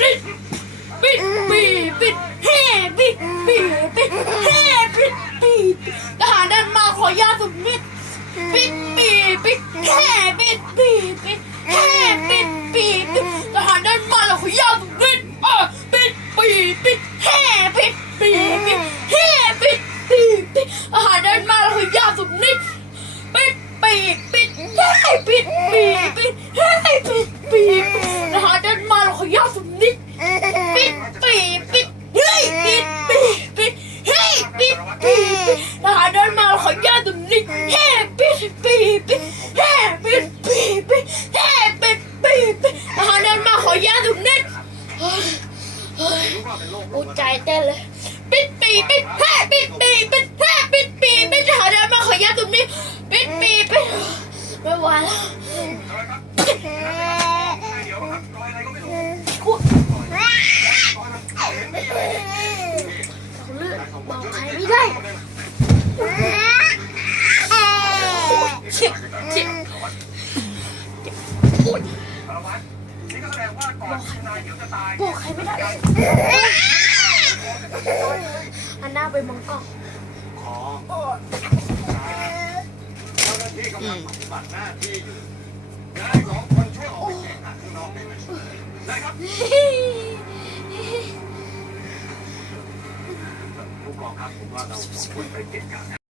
นิดปิดปีปิดเฮ่ปิดปีปิดเฮ่ปิดปีทหารเดินมาขอยาสุดนิดปิดปีปิดเฮ่ปิดปีปิดเฮ่ปิดปีปิดทหารเดินมาแล้วขอยาสุดนิดเออปิดปีปิดเฮ่ปิดปีปิดเฮ่ปิดปีปิดทหารเดินมาแล้วขอยาสุดนิดปิดปีปิดเฮ้ยปิดปีกปิดเฮ้ยปิดปีกทหารเดินมาแล้วเขาย่อสุดนิดปิดปีกปิดเฮ้ยปิดปีกปิดเฮ้ย ปิดปีกปิดทหารเดินมาแล้วเขาย่อสุดนิดเฮ้ยปิดปีกปิดเฮ้ยปิดปีกปิดเฮ้ยปิดปีกปิดทหารเดินมาเขาย่อสุดนิดเฮ้ยเฮ้ยอุยใจเต้นเลยปิดปีปิดแฮ่ปิดปีปิดแฮ่ปิดปีปิดหาเดินมาขอยัดตรงนี้ปิดปีปิดไม่ไหวแล้ว ยบอกใครไม่ได้อันหน้าไปมองกล้องขอเจ้าหน้าที่กำลังปฏิบัติหน้าที่อยู่นายสองคนช่วยออกไปเกะกะข้างนอกได้ไหมได้ครับผู้กองครับผมว่าเราสองคนไปเกะกะ